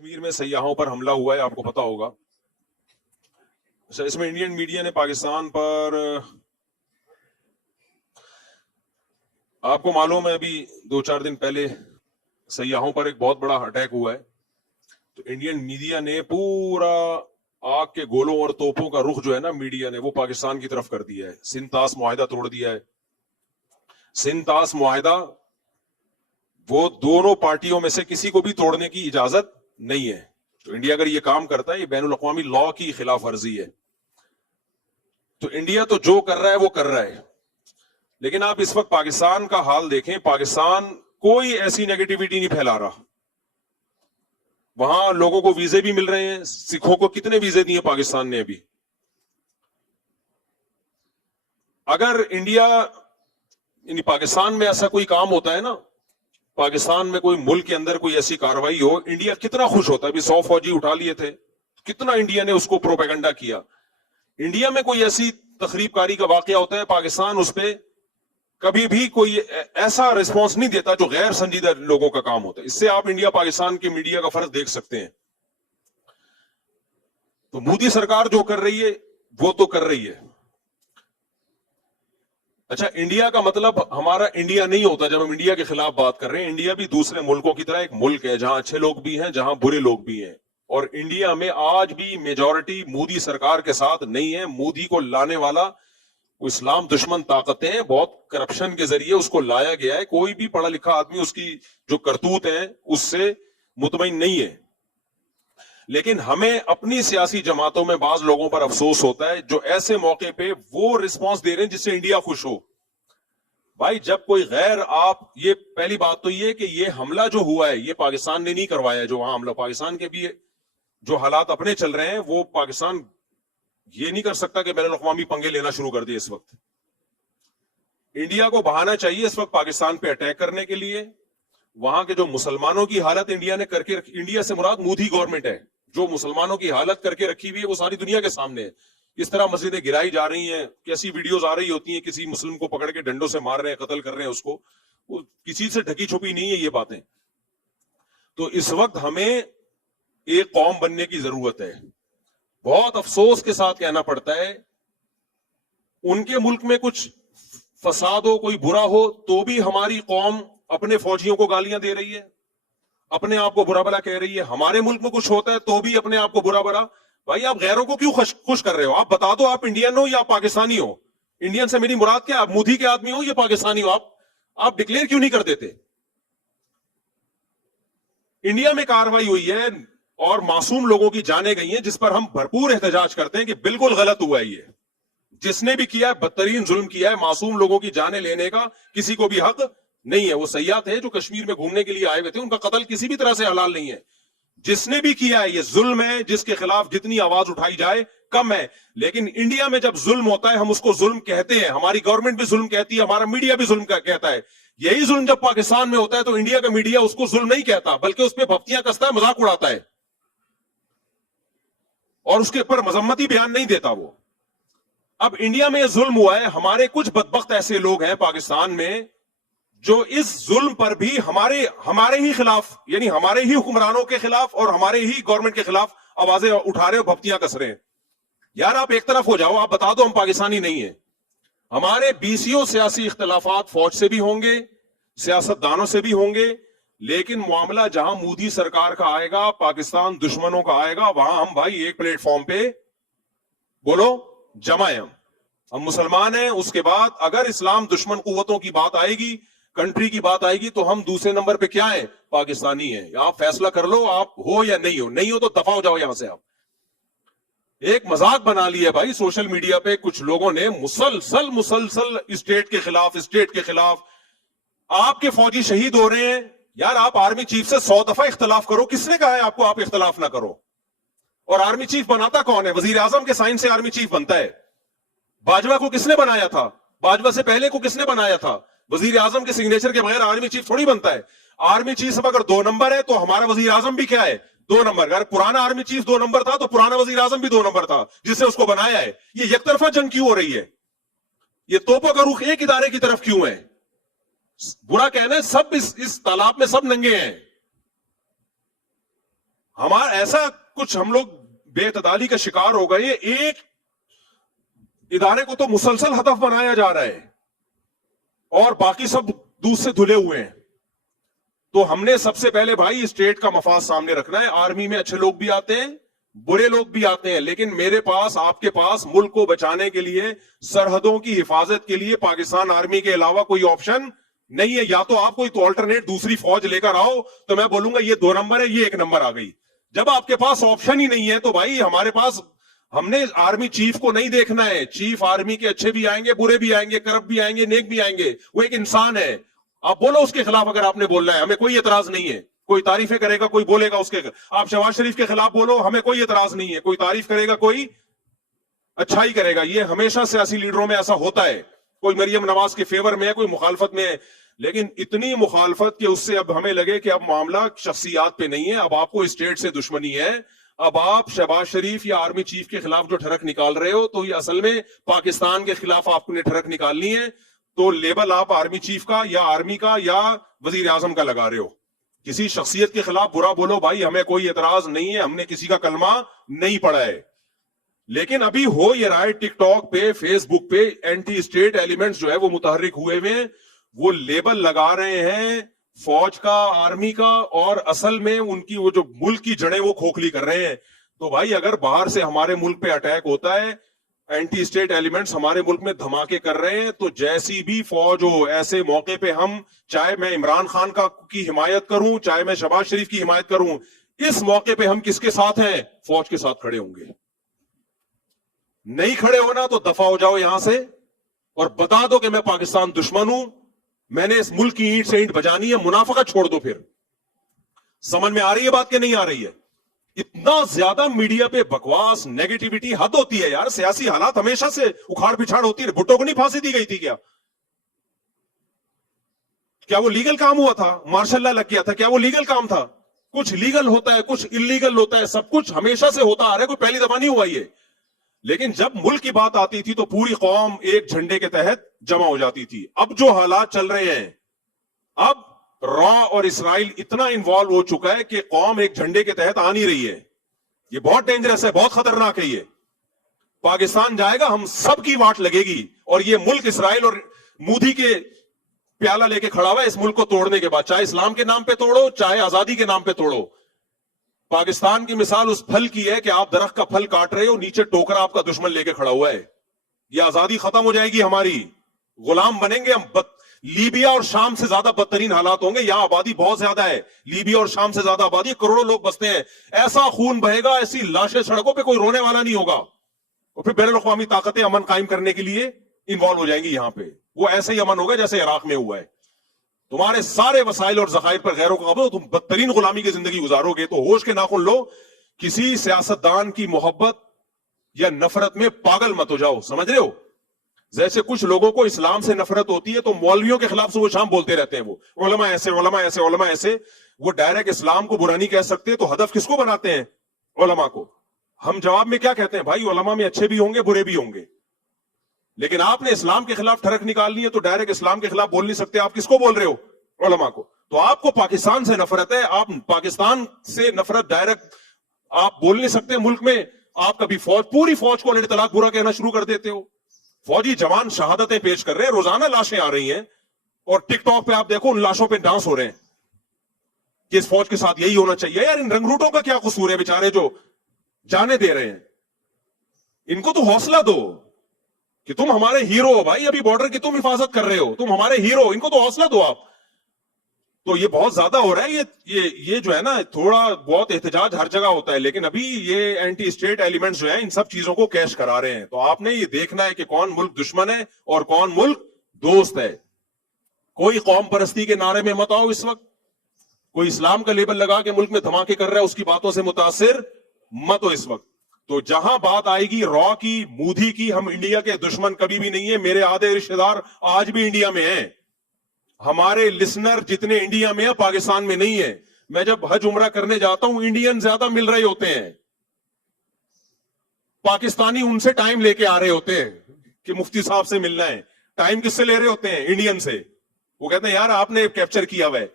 کشمیر میں سیاحوں پر حملہ ہوا ہے، آپ کو پتا ہوگا. اچھا، اس میں انڈین میڈیا نے پاکستان پر، آپ کو معلوم ہے ابھی 2-4 دن پہلے سیاحوں پر ایک بہت بڑا اٹیک ہوا ہے، تو انڈین میڈیا نے پورا آگ کے گولوں اور توپوں کا رخ جو ہے نا میڈیا نے وہ پاکستان کی طرف کر دیا ہے. سنتاس معاہدہ توڑ دیا ہے. سنتاس معاہدہ وہ دونوں پارٹیوں میں سے کسی کو بھی توڑنے کی اجازت نہیں ہے. تو انڈیا اگر یہ کام کرتا ہے، یہ بین الاقوامی لاء کی خلاف ورزی ہے. تو انڈیا تو جو کر رہا ہے وہ کر رہا ہے، لیکن آپ اس وقت پاکستان کا حال دیکھیں. پاکستان کوئی ایسی نیگیٹیوٹی نہیں پھیلا رہا. وہاں لوگوں کو ویزے بھی مل رہے ہیں. سکھوں کو کتنے ویزے دیے پاکستان نے ابھی؟ اگر انڈیا یعنی پاکستان میں ایسا کوئی کام ہوتا ہے نا، پاکستان میں کوئی ملک کے اندر کوئی ایسی کاروائی ہو، انڈیا کتنا خوش ہوتا ہے. ابھی 100 فوجی اٹھا لیے تھے، کتنا انڈیا نے اس کو پروپیگنڈا کیا. انڈیا میں کوئی ایسی تخریب کاری کا واقعہ ہوتا ہے، پاکستان اس پہ کبھی بھی کوئی ایسا ریسپانس نہیں دیتا جو غیر سنجیدہ لوگوں کا کام ہوتا ہے. اس سے آپ انڈیا پاکستان کے میڈیا کا فرق دیکھ سکتے ہیں. تو مودی سرکار جو کر رہی ہے وہ تو کر رہی ہے. اچھا، انڈیا کا مطلب ہمارا انڈیا نہیں ہوتا جب ہم انڈیا کے خلاف بات کر رہے ہیں. انڈیا بھی دوسرے ملکوں کی طرح ایک ملک ہے جہاں اچھے لوگ بھی ہیں، جہاں برے لوگ بھی ہیں. اور انڈیا میں آج بھی میجورٹی مودی سرکار کے ساتھ نہیں ہے. مودی کو لانے والا اسلام دشمن طاقتیں ہیں، بہت کرپشن کے ذریعے اس کو لایا گیا ہے. کوئی بھی پڑھا لکھا آدمی اس کی جو کرتوت ہیں اس سے مطمئن نہیں ہے. لیکن ہمیں اپنی سیاسی جماعتوں میں بعض لوگوں پر افسوس ہوتا ہے جو ایسے موقع پہ وہ رسپانس دے رہے ہیں جس سے انڈیا خوش ہو. بھائی جب کوئی غیر، آپ یہ پہلی بات تو یہ کہ یہ حملہ جو ہوا ہے یہ پاکستان نے نہیں کروایا. جو وہاں حملہ پاکستان کے بھی جو حالات اپنے چل رہے ہیں وہ پاکستان یہ نہیں کر سکتا کہ بین الاقوامی پنگے لینا شروع کر دیا. اس وقت انڈیا کو بہانا چاہیے اس وقت پاکستان پہ اٹیک کرنے کے لیے. وہاں کے جو مسلمانوں کی حالت انڈیا نے کر کے رکھی، انڈیا سے مراد مودی گورنمنٹ ہے، جو مسلمانوں کی حالت کر کے رکھی ہوئی ہے وہ ساری دنیا کے سامنے ہے. اس طرح مسجدیں گرائی جا رہی ہیں، کیسی ویڈیوز آ رہی ہوتی ہیں، کسی مسلم کو پکڑ کے ڈنڈوں سے مار رہے ہیں، قتل کر رہے ہیں اس کو. وہ کسی سے ڈھکی چھپی نہیں ہے یہ باتیں. تو اس وقت ہمیں ایک قوم بننے کی ضرورت ہے. بہت افسوس کے ساتھ کہنا پڑتا ہے ان کے ملک میں کچھ فساد ہو، کوئی برا ہو تو بھی ہماری قوم اپنے فوجیوں کو گالیاں دے رہی ہے، اپنے آپ کو برا بلا کہہ رہی ہے. ہمارے ملک میں کچھ ہوتا ہے تو بھی اپنے آپ کو برا بلا. بھائی آپ غیروں کو کیوں خوش کر رہے ہو؟ آپ بتا دو آپ انڈین ہو یا پاکستانی ہو. انڈین سے میری مراد کیا؟ آپ مودی کے آدمی ہو یا پاکستانی ہو؟ آپ ڈکلیئر کیوں نہیں کر دیتے؟ انڈیا میں کاروائی ہوئی ہے اور معصوم لوگوں کی جانیں گئی ہیں جس پر ہم بھرپور احتجاج کرتے ہیں کہ بالکل غلط ہوا ہے. یہ جس نے بھی کیا ہے بدترین ظلم کیا ہے. معصوم لوگوں کی جانیں لینے کا کسی کو بھی حق نہیں ہے. وہ سیاح تھے جو کشمیر میں گھومنے کے لیے آئے ہوئے تھے، ان کا قتل کسی بھی طرح سے حلال نہیں ہے. جس نے بھی کیا ہے یہ ظلم ہے، جس کے خلاف جتنی آواز اٹھائی جائے کم ہے. لیکن انڈیا میں جب ظلم ہوتا ہے ہم اس کو ظلم کہتے ہیں، ہماری گورنمنٹ بھی ظلم کہتی ہے، ہمارا میڈیا بھی ظلم کہتا ہے. یہی ظلم جب پاکستان میں ہوتا ہے تو انڈیا کا میڈیا اس کو ظلم نہیں کہتا بلکہ اس پہ بھپتیاں کستا ہے، مذاق اڑاتا ہے اور اس کے اوپر مذمتی بیان نہیں دیتا وہ. اب انڈیا میں یہ ظلم ہوا ہے، ہمارے کچھ بدبخت ایسے لوگ ہیں پاکستان میں جو اس ظلم پر بھی ہمارے ہی خلاف، یعنی ہمارے ہی حکمرانوں کے خلاف اور ہمارے ہی گورنمنٹ کے خلاف آوازیں اٹھا رہے ہو، بھپتیاں کس رہے ہیں. یار آپ ایک طرف ہو جاؤ، آپ بتا دو ہم پاکستانی نہیں ہیں. ہمارے بیسیوں سیاسی اختلافات فوج سے بھی ہوں گے، سیاست دانوں سے بھی ہوں گے، لیکن معاملہ جہاں مودی سرکار کا آئے گا، پاکستان دشمنوں کا آئے گا، وہاں ہم بھائی ایک پلیٹ فارم پہ بولو جمع ہیں. ہم مسلمان ہیں. اس کے بعد اگر اسلام دشمن قوتوں کی بات آئے گی، کنٹری کی بات آئے گی، تو ہم دوسرے نمبر پہ کیا ہیں؟ پاکستانی ہیں. آپ فیصلہ کر لو آپ ہو یا نہیں ہو. نہیں ہو تو دفع ہو جاؤ یہاں سے. آپ ایک مذاق بنا لیا بھائی سوشل میڈیا پہ کچھ لوگوں نے، مسلسل اسٹیٹ کے خلاف. آپ کے فوجی شہید ہو رہے ہیں. یار آپ آرمی چیف سے 100 دفعہ اختلاف کرو. کس نے کہا ہے آپ کو آپ اختلاف نہ کرو؟ اور آرمی چیف بناتا کون ہے؟ وزیر اعظم کے سائن سے آرمی چیف بنتا ہے. باجوہ کو کس نے بنایا تھا؟ باجوہ سے پہلے کو کس نے بنایا تھا؟ وزیر اعظم کے سگنیچر کے بغیر آرمی چیف تھوڑی بنتا ہے. آرمی چیف اگر 2 نمبر ہے تو ہمارا وزیر اعظم بھی کیا ہے؟ 2 نمبر. اگر پرانا آرمی چیف 2 نمبر تھا تو پرانا وزیر اعظم بھی 2 نمبر تھا جس نے اس کو بنایا ہے. یہ یک طرفہ جنگ کیوں ہو رہی ہے؟ یہ توپوں کا رخ ایک ادارے کی طرف کیوں ہے؟ برا کہنا ہے، سب اس تالاب میں سب ننگے ہیں. ہمارا ایسا کچھ ہم لوگ بے اعتدالی کا شکار ہو گئے. ایک ادارے کو تو مسلسل ہدف بنایا جا رہا ہے اور باقی سب دودھ سے دھلے ہوئے ہیں. تو ہم نے سب سے پہلے بھائی اسٹیٹ کا مفاد سامنے رکھنا ہے. آرمی میں اچھے لوگ بھی آتے ہیں, برے لوگ بھی آتے ہیں, لیکن میرے پاس, آپ کے پاس ملک کو بچانے کے لیے, سرحدوں کی حفاظت کے لیے پاکستان آرمی کے علاوہ کوئی آپشن نہیں ہے. یا تو آپ کوئی تو آلٹرنیٹ دوسری فوج لے کر آؤ, تو میں بولوں گا یہ 2 نمبر ہے, یہ 1 نمبر آ گئی. جب آپ کے پاس آپشن ہی نہیں ہے تو بھائی ہمارے پاس, ہم نے آرمی چیف کو نہیں دیکھنا ہے. چیف آرمی کے اچھے بھی آئیں گے, برے بھی آئیں گے, کرپٹ بھی آئیں گے, نیک بھی آئیں گے. وہ ایک انسان ہے. آپ بولو اس کے خلاف اگر آپ نے بولنا ہے, ہمیں کوئی اعتراض نہیں ہے. کوئی تعریفیں کرے گا, کوئی بولے گا اس کے. آپ شہباز شریف کے خلاف بولو, ہمیں کوئی اعتراض نہیں ہے. کوئی تعریف کرے گا, کوئی اچھائی کرے گا. یہ ہمیشہ سیاسی لیڈروں میں ایسا ہوتا ہے. کوئی مریم نواز کے فیور میں ہے, کوئی مخالفت میں ہے. لیکن اتنی مخالفت کہ اس سے اب ہمیں لگے کہ اب معاملہ شخصیات پہ نہیں ہے, اب آپ کو اسٹیٹ سے دشمنی ہے. اب آپ شہباز شریف یا آرمی چیف کے خلاف جو ٹھڑک نکال رہے ہو, تو یہ اصل میں پاکستان کے خلاف آپ نے ٹھڑک نکالنی ہے. تو لیبل آپ آرمی چیف کا یا آرمی کا یا وزیر اعظم کا لگا رہے ہو. کسی شخصیت کے خلاف برا بولو بھائی, ہمیں کوئی اعتراض نہیں ہے, ہم نے کسی کا کلمہ نہیں پڑھا ہے. لیکن ابھی ہو یہ رہا ہے ٹک ٹاک پہ, فیس بک پہ اینٹی اسٹیٹ ایلیمنٹس جو ہے وہ متحرک ہوئے ہوئے ہیں. وہ لیبل لگا رہے ہیں فوج کا, آرمی کا, اور اصل میں ان کی وہ جو ملک کی جڑیں وہ کھوکھلی کر رہے ہیں. تو بھائی اگر باہر سے ہمارے ملک پہ اٹیک ہوتا ہے, اینٹی اسٹیٹ ایلیمنٹس ہمارے ملک میں دھماکے کر رہے ہیں, تو جیسی بھی فوج ہو, ایسے موقع پہ ہم, چاہے میں عمران خان کی حمایت کروں, چاہے میں شہباز شریف کی حمایت کروں, اس موقع پہ ہم کس کے ساتھ ہیں؟ فوج کے ساتھ کھڑے ہوں گے. نہیں کھڑے ہونا تو دفع ہو جاؤ یہاں سے اور بتا دو کہ میں پاکستان دشمن ہوں, میں نے اس ملک کی اینٹ سے اینٹ بجانی ہے. منافقت چھوڑ دو. پھر سمجھ میں آ رہی ہے بات کہ نہیں آ رہی ہے؟ اتنا زیادہ میڈیا پہ بکواس, نیگیٹیوٹی حد ہوتی ہے یار. سیاسی حالات ہمیشہ سے اکھاڑ پچھاڑ ہوتی ہے. بھٹو کو نہیں پھانسی دی گئی تھی کیا؟ کیا وہ لیگل کام ہوا تھا؟ مارشل لا لگ گیا تھا, کیا وہ لیگل کام تھا؟ کچھ لیگل ہوتا ہے, کچھ انلیگل ہوتا ہے, سب کچھ ہمیشہ سے ہوتا آ رہا ہے, کوئی پہلی دفعہ نہیں ہوا یہ. لیکن جب ملک کی بات آتی تھی تو پوری قوم ایک جھنڈے کے تحت جمع ہو جاتی تھی. اب جو حالات چل رہے ہیں, اب را اور اسرائیل اتنا انوالو ہو چکا ہے کہ قوم ایک جھنڈے کے تحت آ نہیں رہی ہے. یہ بہت ڈینجرس ہے, بہت خطرناک ہے. یہ پاکستان جائے گا, ہم سب کی واٹ لگے گی. اور یہ ملک اسرائیل اور مودی کے پیالہ لے کے کھڑا ہوا ہے اس ملک کو توڑنے کے بعد, چاہے اسلام کے نام پہ توڑو, چاہے آزادی کے نام پہ توڑو. پاکستان کی مثال اس پھل کی ہے کہ آپ درخت کا پھل کاٹ رہے ہو, نیچے ٹوکرا آپ کا دشمن لے کے کھڑا ہوا ہے. یہ آزادی ختم ہو جائے گی ہماری, غلام بنیں گے ہم. لیبیا اور شام سے زیادہ بدترین حالات ہوں گے. یہاں آبادی بہت زیادہ ہے, لیبیا اور شام سے زیادہ آبادی, کروڑوں لوگ بستے ہیں. ایسا خون بہے گا, ایسی لاشیں سڑکوں پہ, کوئی رونے والا نہیں ہوگا. اور پھر بین الاقوامی طاقتیں امن قائم کرنے کے لیے انوالو ہو جائیں گی یہاں پہ. وہ ایسے ہی امن ہوگا جیسے عراق میں ہوا ہے. تمہارے سارے وسائل اور ذخائر پر غیروں کا قبض, تم بدترین غلامی کی زندگی گزارو گے. تو ہوش کے ناخن لو, کسی سیاستدان کی محبت یا نفرت میں پاگل مت ہو جاؤ. سمجھ رہے ہو؟ جیسے کچھ لوگوں کو اسلام سے نفرت ہوتی ہے تو مولویوں کے خلاف صبح شام بولتے رہتے ہیں, وہ علماء ایسے, علماء ایسے, علماء ایسے. وہ ڈائریکٹ اسلام کو برا نہیں کہہ سکتے, تو ہدف کس کو بناتے ہیں؟ علماء کو. ہم جواب میں کیا کہتے ہیں؟ بھائی علماء میں اچھے بھی ہوں گے, برے بھی ہوں گے. لیکن آپ نے اسلام کے خلاف ٹھڑک نکالنی ہے تو ڈائریکٹ اسلام کے خلاف بول نہیں سکتے. آپ کس کو بول رہے ہو؟ علماء کو. تو آپ کو پاکستان سے نفرت ہے, آپ پاکستان سے نفرت ڈائریکٹ آپ بول نہیں سکتے. ملک میں آپ کبھی فوج, پوری فوج کو الٹ طلاق برا کہنا شروع کر دیتے ہو. فوجی جوان شہادتیں پیش کر رہے ہیں, روزانہ لاشیں آ رہی ہیں, اور ٹک ٹاک پہ آپ دیکھو ان لاشوں پہ ڈانس ہو رہے ہیں کہ اس فوج کے ساتھ یہی ہونا چاہیے. یار ان رنگروٹوں کا کیا قصور ہے بیچارے جو جانے دے رہے ہیں؟ ان کو تو حوصلہ دو کہ تم ہمارے ہیرو ہو بھائی, ابھی بارڈر کی تم حفاظت کر رہے ہو, تم ہمارے ہیرو, ان کو تو حوصلہ دو آپ. تو یہ بہت زیادہ ہو رہا ہے. یہ جو ہے نا, تھوڑا بہت احتجاج ہر جگہ ہوتا ہے, لیکن ابھی یہ اینٹی اسٹیٹ ایلیمنٹس جو ہیں ان سب چیزوں کو کیش کرا رہے ہیں. تو آپ نے یہ دیکھنا ہے کہ کون ملک دشمن ہے اور کون ملک دوست ہے. کوئی قوم پرستی کے نعرے میں مت آؤ اس وقت. کوئی اسلام کا لیبل لگا کے ملک میں دھماکے کر رہا ہے, اس کی باتوں سے متاثر مت ہو اس وقت. تو جہاں بات آئے گی را کی, مودی کی, ہم انڈیا کے دشمن کبھی بھی نہیں ہے. میرے آدھے رشتہ دار آج بھی انڈیا میں ہیں. ہمارے لسنر جتنے انڈیا میں ہیں پاکستان میں نہیں ہے. میں جب حج عمرہ کرنے جاتا ہوں انڈین زیادہ مل رہے ہوتے ہیں, پاکستانی ان سے ٹائم لے کے آ رہے ہوتے ہیں کہ مفتی صاحب سے ملنا ہے. ٹائم کس سے لے رہے ہوتے ہیں؟ انڈین سے. وہ کہتے ہیں یار آپ نے کیپچر کیا ہوا ہے.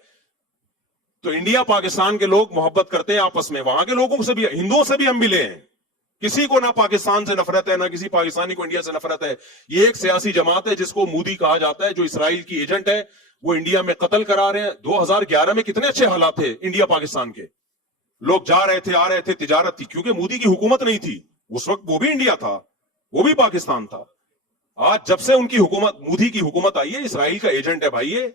تو انڈیا پاکستان کے لوگ محبت کرتے ہیں آپس میں, وہاں کے لوگوں سے بھی, ہندوؤں سے بھی ہم ملے ہیں, کسی کو نہ پاکستان سے نفرت ہے, نہ کسی پاکستانی کو انڈیا سے نفرت ہے. یہ ایک سیاسی جماعت ہے جس کو مودی کہا جاتا ہے, جو اسرائیل کی ایجنٹ ہے, وہ انڈیا میں قتل کرا رہے ہیں. 2011 میں کتنے اچھے حالات تھے انڈیا پاکستان کے, لوگ جا رہے تھے, آ رہے تھے, تجارت تھی, کیونکہ مودی کی حکومت نہیں تھی اس وقت. وہ بھی انڈیا تھا, وہ بھی پاکستان تھا. آج جب سے ان کی حکومت, مودی کی حکومت آئی ہے, اسرائیل کا ایجنٹ ہے بھائی, یہ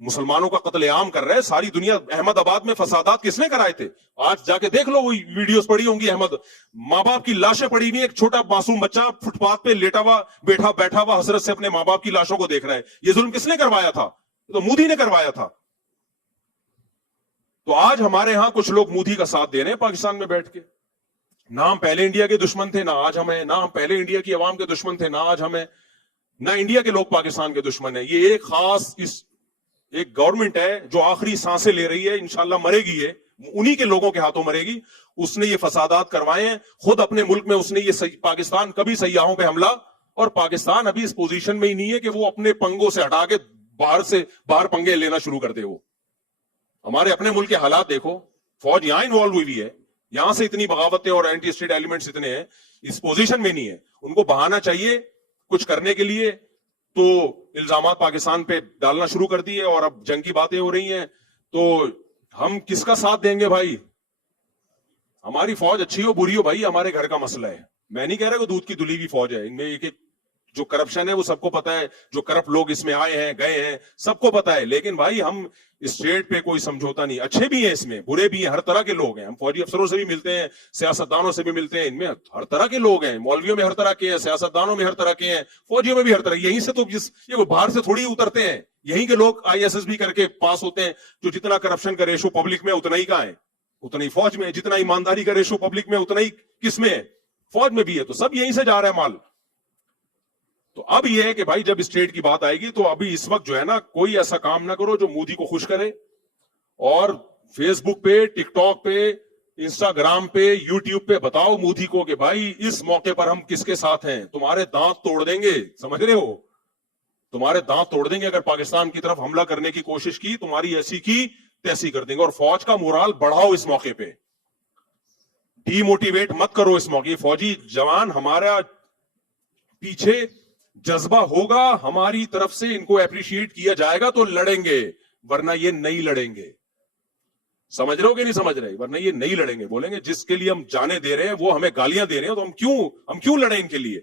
مسلمانوں کا قتل عام کر رہے ہیں ساری دنیا. احمد آباد میں فسادات کس نے کرائے تھے؟ آج جا کے دیکھ لو, وہ ویڈیوز پڑی ہوں گی. احمد, ماں باپ کی لاشیں پڑی ہوئی, ایک چھوٹا معصوم بچہ فٹ پاتھ پہ لیٹا ہوا بیٹھا ہوا حسرت سے اپنے ماں باپ کی لاشوں کو دیکھ رہا ہے. یہ ظلم کس نے کروایا تھا؟ تو مودی نے کروایا تھا. تو آج ہمارے ہاں کچھ لوگ مودی کا ساتھ دے رہے ہیں پاکستان میں بیٹھ کے. نہ ہم پہلے انڈیا کے دشمن تھے, نہ آج ہم ہیں. نہ ہم پہلے انڈیا کی عوام کے دشمن تھے, نہ آج ہم ہیں. نہ انڈیا کے لوگ پاکستان کے دشمن ہیں. یہ ایک خاص ایک گورنمنٹ ہے جو آخری سانسیں لے رہی ہے, انشاءاللہ مرے گی, یہ انہی کے لوگوں کے ہاتھوں مرے گی. اس نے یہ فسادات کروائے ہیں خود اپنے ملک میں. اس نے یہ پاکستان کبھی سیاحوں پہ حملہ, اور پاکستان ابھی اس پوزیشن میں ہی نہیں ہے کہ وہ اپنے پنگوں سے ہٹا کے باہر پنگے لینا شروع کر دے. وہ ہمارے اپنے ملک کے حالات دیکھو, فوج یہاں انوالو ہوئی ہے, یہاں سے اتنی بغاوتیں اور اینٹی اسٹیٹ ایلیمنٹس اتنے ہیں, اس پوزیشن میں نہیں ہے. ان کو بہانا چاہیے کچھ کرنے کے لیے, تو الزامات پاکستان پہ ڈالنا شروع کر دیے, اور اب جنگ کی باتیں ہو رہی ہیں. تو ہم کس کا ساتھ دیں گے بھائی؟ ہماری فوج اچھی ہو بری ہو بھائی, ہمارے گھر کا مسئلہ ہے. میں نہیں کہہ رہا کہ دودھ کی دھلی ہوئی فوج ہے. ان میں ایک جو کرپشن ہے وہ سب کو پتا ہے, جو کرپٹ لوگ اس میں آئے ہیں گئے ہیں سب کو پتا ہے. لیکن بھائی ہم اسٹیٹ پہ کوئی سمجھوتا نہیں. اچھے بھی ہیں اس میں, برے بھی ہیں, ہر طرح کے لوگ ہیں. ہم فوجی افسروں سے بھی ملتے ہیں, سیاستدانوں سے بھی ملتے ہیں, ان میں ہر طرح کے لوگ ہیں. مولویوں میں ہر طرح کے ہیں, سیاستدانوں میں ہر طرح کے ہیں, فوجیوں میں بھی ہر طرح. یہیں سے تو یہ باہر سے تھوڑی اترتے ہیں, یہیں کے لوگ ISSB کر کے پاس ہوتے ہیں. جو جتنا کرپشن کا ریشو پبلک میں اتنا ہی کا ہے, اتنا ہی فوج میں. جتنا ایمانداری کا ریشو پبلک میں اتنا ہی کس میں ہے, فوج میں بھی ہے. تو سب یہیں سے جا رہا ہے مال. تو اب یہ ہے کہ بھائی جب اسٹیٹ کی بات آئے گی تو ابھی اس وقت جو ہے نا, کوئی ایسا کام نہ کرو جو مودی کو خوش کرے. اور فیس بک پہ, ٹک ٹاک پہ, انسٹاگرام پہ, یوٹیوب پہ بتاؤ مودی کو کہ بھائی اس موقع پر ہم کس کے ساتھ ہیں. تمہارے دانت توڑ دیں گے, سمجھ رہے ہو, تمہارے دانت توڑ دیں گے اگر پاکستان کی طرف حملہ کرنے کی کوشش کی. تمہاری ایسی کی تیسی کر دیں گے. اور فوج کا مورال بڑھاؤ اس موقع پہ, ڈی موٹیویٹ مت کرو اس موقع. فوجی جوان ہمارا پیچھے جذبہ ہوگا ہماری طرف سے, ان کو اپریشیٹ کیا جائے گا تو لڑیں گے, ورنہ یہ نہیں لڑیں گے. سمجھ رہے ہو کہ نہیں سمجھ رہے؟ ورنہ یہ نہیں لڑیں گے. بولیں گے جس کے لیے ہم جانے دے رہے ہیں وہ ہمیں گالیاں دے رہے ہیں, تو ہم کیوں لڑیں ان کے لیے؟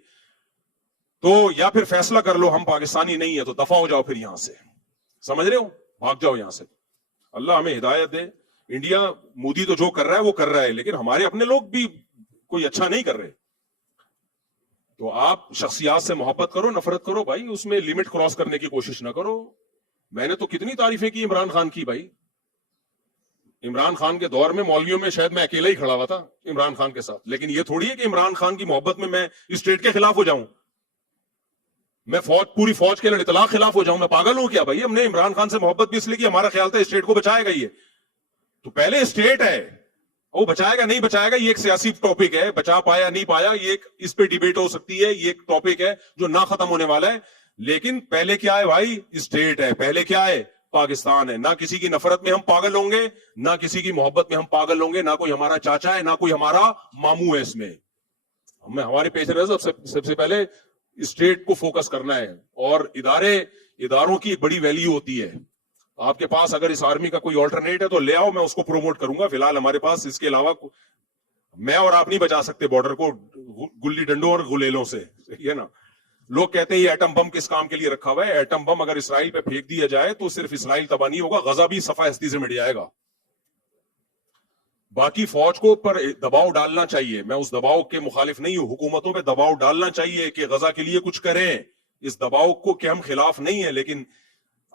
تو یا پھر فیصلہ کر لو ہم پاکستانی نہیں ہے تو دفع ہو جاؤ پھر یہاں سے. سمجھ رہے ہو, بھاگ جاؤ یہاں سے. اللہ ہمیں ہدایت دے. انڈیا مودی تو جو کر رہا ہے وہ کر رہا ہے, لیکن ہمارے اپنے لوگ بھی کوئی اچھا نہیں کر رہے. تو آپ شخصیات سے محبت کرو, نفرت کرو بھائی, اس میں لمٹ کراس کرنے کی کوشش نہ کرو. میں نے تو کتنی تعریفیں کی عمران خان کی بھائی. عمران خان کے دور میں مولویوں میں شاید میں اکیلا ہی کھڑا ہوا تھا عمران خان کے ساتھ. لیکن یہ تھوڑی ہے کہ عمران خان کی محبت میں اسٹیٹ کے خلاف ہو جاؤں, میں پوری فوج کے اطلاق خلاف ہو جاؤں. میں پاگل ہوں کیا بھائی؟ ہم نے عمران خان سے محبت بھی اس لیے کی, ہمارا خیال تھا اسٹیٹ کو بچائے گا. یہ تو پہلے اسٹیٹ ہے, وہ بچائے گا نہیں بچائے گا یہ ایک سیاسی ٹاپک ہے. بچا پایا نہیں پایا یہ ایک, اس پہ ڈیبیٹ ہو سکتی ہے, یہ ایک ٹاپک ہے جو نہ ختم ہونے والا ہے. لیکن پہلے کیا ہے بھائی؟ اسٹیٹ ہے. پہلے کیا ہے؟ پاکستان ہے. نہ کسی کی نفرت میں ہم پاگل ہوں گے, نہ کسی کی محبت میں ہم پاگل ہوں گے, نہ کوئی ہمارا چاچا ہے, نہ کوئی ہمارا ماموں ہے. اس میں ہمارے پیش نظر سب سے پہلے اسٹیٹ کو فوکس کرنا ہے. اور اداروں کی ایک بڑی ویلیو ہوتی ہے. آپ کے پاس اگر اس آرمی کا کوئی آلٹرنیٹ ہے تو لے آؤ, میں اس کو پروموٹ کروں گا. فی الحال ہمارے پاس اس کے علاوہ میں اور آپ نہیں بچا سکتے بارڈر کو گلی ڈنڈوں اور گلیلوں سے, یہ نا. لوگ کہتے ہیں یہ ایٹم بم کس کام کے لیے رکھا ہوا ہے. ایٹم بم اگر اسرائیل پہ پھینک دیا جائے تو صرف اسرائیل تباہ نہیں ہوگا, غزہ بھی صفحہ ہستی سے مٹ جائے گا. باقی فوج کو پر دباؤ ڈالنا چاہیے, میں اس دباؤ کے مخالف نہیں ہوں. حکومتوں پہ دباؤ ڈالنا چاہیے کہ غزہ کے لیے کچھ کریں. اس دباؤ کو کہ ہم خلاف نہیں ہے, لیکن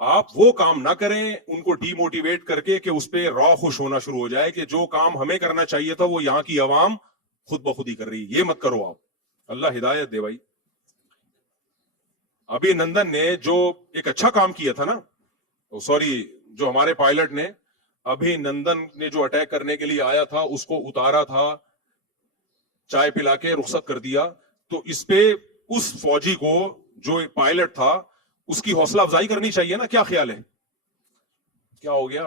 آپ وہ کام نہ کریں ان کو ڈی موٹیویٹ کر کے کہ اس پہ را خوش ہونا شروع ہو جائے کہ جو کام ہمیں کرنا چاہیے تھا وہ یہاں کی عوام خود بخود ہی کر رہی. یہ مت کرو آپ. اللہ ہدایت دے بھائی. ابھی نندن نے جو ایک اچھا کام کیا تھا نا, سوری جو ہمارے پائلٹ نے ابھی نندن نے جو اٹیک کرنے کے لیے آیا تھا اس کو اتارا تھا, چائے پلا کے رخصت کر دیا. تو اس پہ اس فوجی کو جو پائلٹ تھا اس کی حوصلہ افزائی کرنی چاہیے نا. کیا خیال ہے؟ کیا ہو گیا؟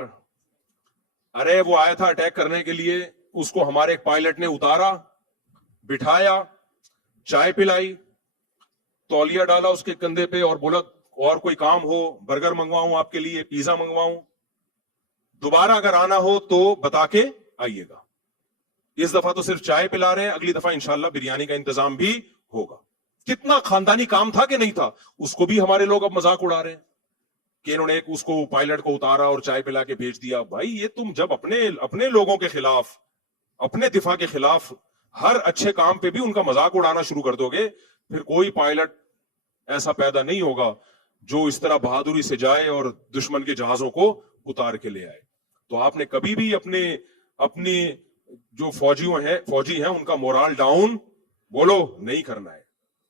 ارے وہ آیا تھا اٹیک کرنے کے لیے, اس کو ہمارے ایک پائلٹ نے اتارا, بٹھایا, چائے پلائی, تولیہ ڈالا اس کے کندھے پہ اور بولا اور کوئی کام ہو, برگر منگواؤں آپ کے لیے, پیزا منگواؤں, دوبارہ اگر آنا ہو تو بتا کے آئیے گا. اس دفعہ تو صرف چائے پلا رہے ہیں, اگلی دفعہ انشاءاللہ بریانی کا انتظام بھی ہوگا. کتنا خاندانی کام تھا کہ نہیں تھا, اس کو بھی ہمارے لوگ اب مذاق اڑا رہے ہیں کہ انہوں نے ایک اس کو پائلٹ کو اتارا اور چائے پلا کے بھیج دیا. بھائی یہ تم جب اپنے لوگوں کے خلاف, اپنے دفاع کے خلاف ہر اچھے کام پہ بھی ان کا مذاق اڑانا شروع کر دو گے, پھر کوئی پائلٹ ایسا پیدا نہیں ہوگا جو اس طرح بہادری سے جائے اور دشمن کے جہازوں کو اتار کے لے آئے. تو آپ نے کبھی بھی اپنی جو فوجی ہیں ان کا مورال ڈاؤن بولو نہیں کرنا ہے.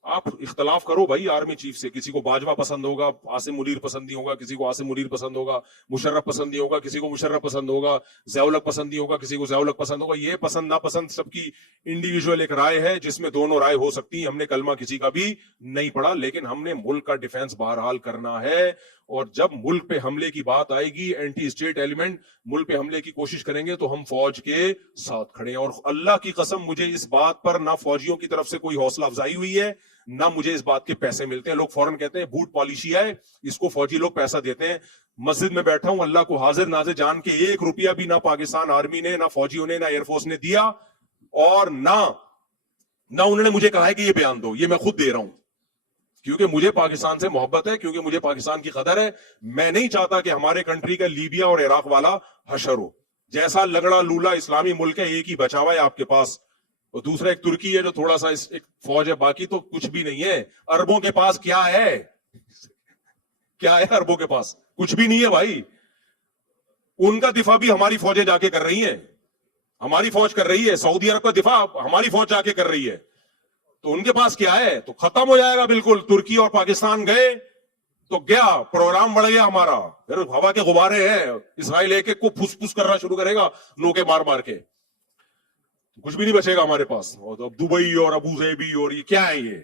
آپ اختلاف کرو بھائی آرمی چیف سے, کسی کو باجوہ پسند ہوگا, عاصم منیر پسند نہیں ہوگا, کسی کو عاصم منیر پسند ہوگا, مشرف پسند نہیں ہوگا, کسی کو مشرف پسند ہوگا, ضیاء الحق پسند نہیں ہوگا, کسی کو ضیاء الحق پسند ہوگا. یہ پسند ناپسند سب کی انڈیویجول ایک رائے ہے جس میں دونوں رائے ہو سکتی ہیں. ہم نے کلمہ کسی کا بھی نہیں پڑھا, لیکن ہم نے ملک کا ڈیفنس بہرحال کرنا ہے. اور جب ملک پہ حملے کی بات آئے گی, اینٹی اسٹیٹ ایلیمنٹ ملک پہ حملے کی کوشش کریں گے تو ہم فوج کے ساتھ کھڑے ہیں. اور اللہ کی قسم مجھے اس بات پر نہ فوجیوں کی طرف سے کوئی حوصلہ افزائی ہوئی ہے, نہ مجھے اس بات کے پیسے ملتے ہیں. لوگ فوراً کہتے ہیں بوٹ پالیشی ہے, اس کو فوجی لوگ پیسہ دیتے ہیں. مسجد میں بیٹھا ہوں, اللہ کو حاضر ناظر جان کے 1 روپیہ بھی نہ پاکستان آرمی نے, نہ فوجیوں نے, نہ ایئر فورس نے دیا, اور نہ انہوں نے مجھے کہا ہے کہ یہ بیان دو. یہ میں خود دے رہا ہوں کیونکہ مجھے پاکستان سے محبت ہے, کیونکہ مجھے پاکستان کی قدر ہے. میں نہیں چاہتا کہ ہمارے کنٹری کا لیبیا اور عراق والا حشر ہو. جیسا لگڑا لولا اسلامی ملک ہے, ایک ہی بچا ہوا ہے آپ کے پاس, اور دوسرا ایک ترکی ہے جو تھوڑا سا ایک فوج ہے, باقی تو کچھ بھی نہیں ہے. اربوں کے پاس کیا ہے, کیا ہے اربوں کے پاس, کچھ بھی نہیں ہے بھائی. ان کا دفاع بھی ہماری فوجیں جا کے کر رہی ہیں, ہماری فوج کر رہی ہے. سعودی عرب کا دفاع ہماری فوج جا کے کر رہی ہے. تو ان کے پاس کیا ہے, تو ختم ہو جائے گا بالکل. ترکی اور پاکستان گئے تو گیا, پروگرام بڑھ گیا ہمارا. پھر ہوا کے غبارے ہیں, اسرائیل ایک ایک کو پھس پھس کرنا شروع کرے گا نوکے مار مار کے, کچھ بھی نہیں بچے گا ہمارے پاس. اور دبئی اور ابو ظہبی اور یہ کیا ہے, یہ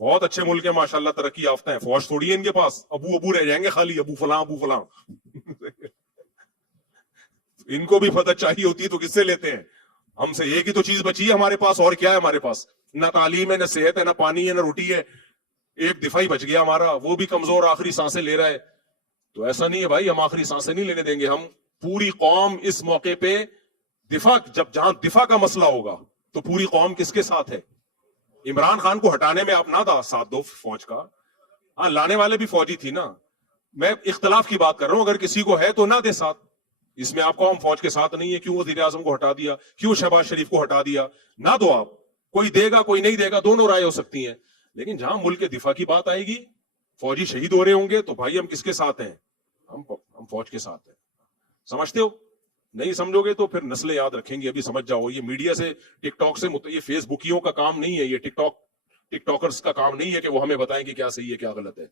بہت اچھے ملک ہیں ماشاءاللہ, ترقی یافتہ ہیں. فوج تھوڑی ہے ان کے پاس, ابو رہ جائیں گے خالی, ابو فلاں ان کو بھی فتح چاہیے ہوتی ہے تو کس سے لیتے ہیں ہم سے. ایک ہی تو چیز بچی ہے ہمارے پاس, اور کیا ہے ہمارے پاس؟ نہ تعلیم ہے, نہ صحت ہے, نہ پانی ہے, نہ روٹی ہے. ایک دفاعی بچ گیا ہمارا, وہ بھی کمزور آخری سانسیں لے رہا ہے. تو ایسا نہیں ہے بھائی, ہم آخری سانسیں نہیں لینے دیں گے. ہم پوری قوم اس موقع پہ دفاع, جہاں دفاع کا مسئلہ ہوگا تو پوری قوم کس کے ساتھ ہے. عمران خان کو ہٹانے میں آپ نہ ساتھ دو فوج کا, ہاں لانے والے بھی فوجی تھی نا. میں اختلاف کی بات کر رہا ہوں, اگر کسی کو ہے تو نہ دے ساتھ. اس میں آپ قوم فوج کے ساتھ نہیں ہے, کیوں وزیر اعظم کو ہٹا دیا, کیوں شہباز شریف کو ہٹا دیا, نہ دو آپ. کوئی دے گا کوئی نہیں دے گا, دونوں رائے ہو سکتی ہیں. لیکن جہاں ملک کے دفاع کی بات آئے گی, فوجی شہید ہو رہے ہوں گے, تو بھائی ہم کس کے ساتھ ہیں؟ ہم فوج کے ساتھ ہیں. سمجھتے ہو؟ نہیں سمجھو گے تو پھر نسلیں یاد رکھیں گے. ابھی سمجھ جاؤ, یہ میڈیا سے, ٹک ٹاک سے, یہ فیس بکیوں کا کام نہیں ہے, یہ ٹک ٹاکرز کا کام نہیں ہے کہ وہ ہمیں بتائیں کہ کیا صحیح ہے کیا غلط ہے.